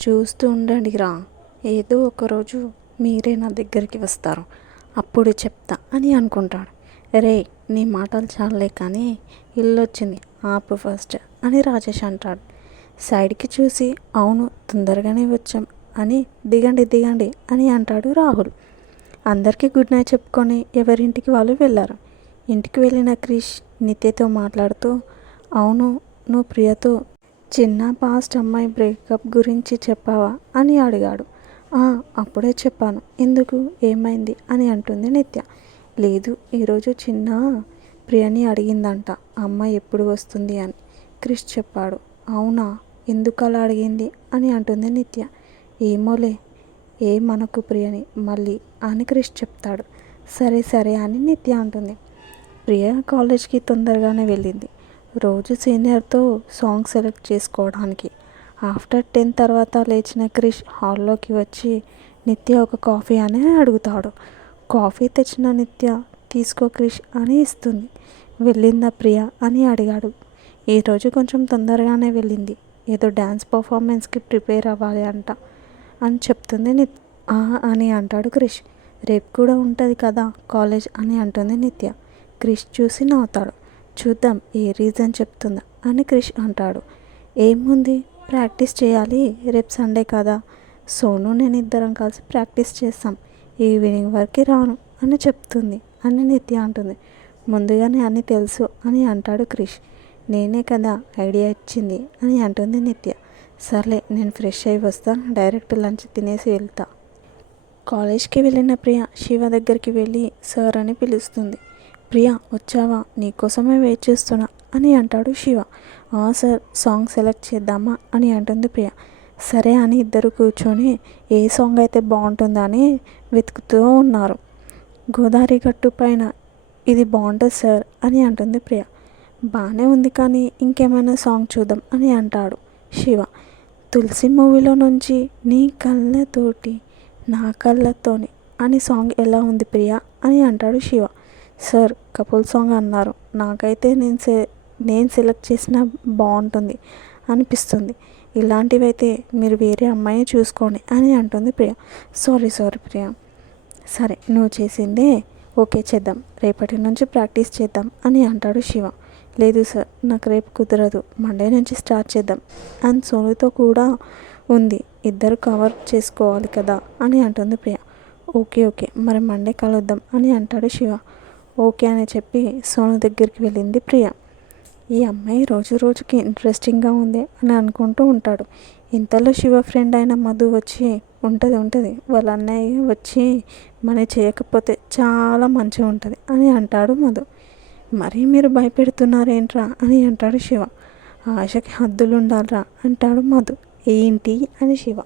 చూస్తూ ఉండండి రా, ఏదో ఒకరోజు మీరే నా దగ్గరికి వస్తారు, అప్పుడు చెప్తా అని అనుకుంటాడు. రే, నీ మాటలు చాలే కానీ ఇల్లు వచ్చింది, ఆపు ఫస్ట్ అని రాజేష్ అంటాడు. సైడ్కి చూసి అవును తొందరగానే వచ్చాం అని దిగండి దిగండి అని అంటాడు రాహుల్. అందరికీ గుడ్ నైట్ చెప్పుకొని ఎవరింటికి వాళ్ళు వెళ్ళారు. ఇంటికి వెళ్ళిన క్రిష్ నిత్యతో మాట్లాడుతూ, అవును నువ్వు ప్రియతో చిన్న పాస్ట్ అమ్మాయి బ్రేకప్ గురించి చెప్పావా అని అడిగాడు. అప్పుడే చెప్పాను, ఎందుకు ఏమైంది అని అంటుంది నిత్య. లేదు, ఈరోజు చిన్న ప్రియని అడిగిందంట అమ్మాయి ఎప్పుడు వస్తుంది అని క్రిష్ చెప్పాడు. అవునా, ఎందుకు అలా అడిగింది అని అంటుంది నిత్య. ఏమోలే, మనకు ప్రియని మళ్ళీ అని క్రిష్ చెప్తాడు. సరే సరే అని నిత్య అంటుంది. ప్రియ కాలేజ్కి తొందరగానే వెళ్ళింది, రోజు సీనియర్తో సాంగ్ సెలెక్ట్ చేసుకోవడానికి. ఆఫ్టర్ 10 తర్వాత లేచిన క్రిష్ హాల్లోకి వచ్చి నిత్య ఒక కాఫీ అని అడుగుతాడు. కాఫీ తెచ్చిన నిత్య తీసుకో క్రిష్ అని ఇస్తుంది. వెళ్ళిందా ప్రియ అని అడిగాడు. ఈరోజు కొంచెం తొందరగానే వెళ్ళింది, ఏదో డ్యాన్స్ పర్ఫార్మెన్స్కి ప్రిపేర్ అవ్వాలి అంట అని చెప్తుంది అని అంటాడు క్రిష్. రేపు కూడా ఉంటుంది కదా కాలేజ్ అని అంటుంది నిత్య. క్రిష్ చూసి నవ్వుతాడు. చూద్దాం ఏ రీజన్ చెప్తుందా అని క్రిష్ అంటాడు. ఏముంది, ప్రాక్టీస్ చేయాలి, రేపు సండే కదా, సోను నేను ఇద్దరం కలిసి ప్రాక్టీస్ చేస్తాం, ఈవినింగ్ వరకు రాను అని చెప్తుంది అని నిత్య అంటుంది. ముందుగానే అన్నీ తెలుసు అని అంటాడు క్రిష్. నేనే కదా ఐడియా ఇచ్చింది అని అంటుంది నిత్య. సర్లే, నేను ఫ్రెష్ అయి వస్తాను, డైరెక్ట్ లంచ్ తినేసి వెళ్తా. కాలేజ్కి వెళ్ళిన ప్రియ శివ దగ్గరికి వెళ్ళి సార్ అని పిలుస్తుంది. ప్రియా వచ్చావా, నీకోసమే వెయిట్ చేస్తున్నా అని అంటాడు శివ. సార్, సాంగ్ సెలెక్ట్ చేద్దామా అని అంటుంది ప్రియ. సరే అని ఇద్దరు కూర్చొని ఏ సాంగ్ అయితే బాగుంటుందా అని వెతుకుతూ ఉన్నారు. గోదావరి గట్టు పైన ఇది బాగుంటుంది సార్ అని అంటుంది ప్రియ. బాగానే ఉంది కానీ ఇంకేమైనా సాంగ్ చూద్దాం అని అంటాడు శివ. తులసి మూవీలో నుంచి నీ కళ్ళతోటి నా కళ్ళతోని అని సాంగ్ ఎలా ఉంది ప్రియా అని అంటాడు శివ. సార్, కపుల్ సాంగ్ అన్నారు, నాకైతే నేను సెలెక్ట్ చేసిన బాగుంటుంది అనిపిస్తుంది, ఇలాంటివైతే మీరు వేరే అమ్మాయి చూసుకోండి అని అంటుంది ప్రియ. సారీ ప్రియ. సరే, నువ్వు చేసిందే ఓకే చేద్దాం, రేపటి నుంచి ప్రాక్టీస్ చేద్దాం అని అంటాడు శివ. లేదు సార్, నాకు రేపు కుదరదు, మండే నుంచి స్టార్ట్ చేద్దాం, అండ్ సోనుతో కూడా ఉంది, ఇద్దరు కవర్ చేసుకోవాలి కదా అని అంటుంది ప్రియ. ఓకే మరి మండే కలుద్దాం అని అంటాడు శివ. ఓకే అని చెప్పి సోను దగ్గరికి వెళ్ళింది ప్రియ. ఈ అమ్మాయి రోజు రోజుకి ఇంట్రెస్టింగ్గా ఉంది అని అనుకుంటూ ఉంటాడు. ఇంతలో శివ ఫ్రెండ్ అయిన మధు వచ్చి ఉంటుంది వాళ్ళ అన్నయ్య వచ్చి మనీ చేయకపోతే చాలా మంచిగా ఉంటుంది అని అంటాడు మధు. మరీ మీరు భయపెడుతున్నారేంట్రా అని అంటాడు శివ. ఆశకి హద్దులు ఉండాలిరా అంటాడు మధు. ఏంటి అని శివ.